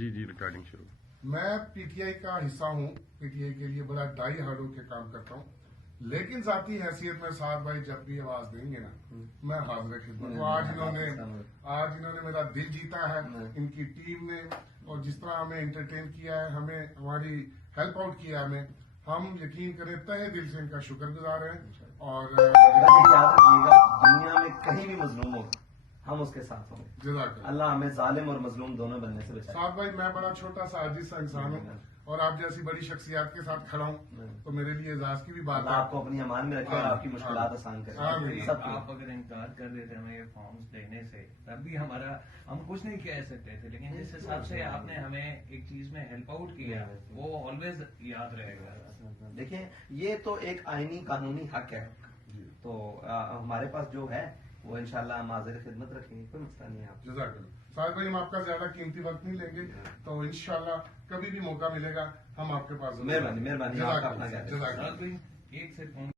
جی جی recording شروع. میں P T I کا حصہ ہوں. پی ٹی آئی کے لیے بڑا ڈائی ہارڈ ہو کے کام کرتا ہوں. لیکن ذاتی حیثیت میں سعد بھائی جب بھی آواز دیں گے نا میں حاضر خدمت ہوں. آج انہوں نے میرا دل جیتا ہے, ان کی ٹیم نے, اور جس طرح ہمیں انٹرٹین کیا ہے, ہمیں ہماری ہیلپ آؤٹ کیا ہمیں, ہم یقین کریں تہہ دل سے ان کا شکر گزار ہیں. اور یاد رکھیے گا دنیا میں کہیں بھی مظلوم ہو ہم اس کے ساتھ ہوں گے. جزاک اللہ. اللہ ہمیں ظالم اور مظلوم دونوں بننے سے بچائے. سعد بھائی میں بڑا چھوٹا سا عاجز سا انسان ہوں اور آپ جیسی بڑی شخصیات کے ساتھ کھڑا ہوں تو میرے لیے اعزاز کی بھی بات اللہ ہے. آپ کو اپنی امان میں رکھے اور آپ کی مشکلات آسان کرے. آپ اگر انکار کر رہے تھے ہمیں یہ فارمز دینے سے تب بھی ہم کچھ نہیں کہہ سکتے تھے, لیکن جس حساب سے آپ نے ہمیں ایک چیز میں ہیلپ آؤٹ کیا وہ آلویز یاد رہے گا. دیکھیں یہ تو ایک آئینی قانونی حق ہے, تو ہمارے پاس جو ہے وہ انشاءاللہ ہم حاضر خدمت رکھیں گے, کوئی مسئلہ نہیں ہے. آپ جزاک اللہ. سعد بھائی ہم آپ کا زیادہ قیمتی وقت نہیں لیں گے, تو انشاءاللہ کبھی بھی موقع ملے گا ہم آپ کے پاس. مہربانی آپ کا اپنا جزاک اللہ. ایک سے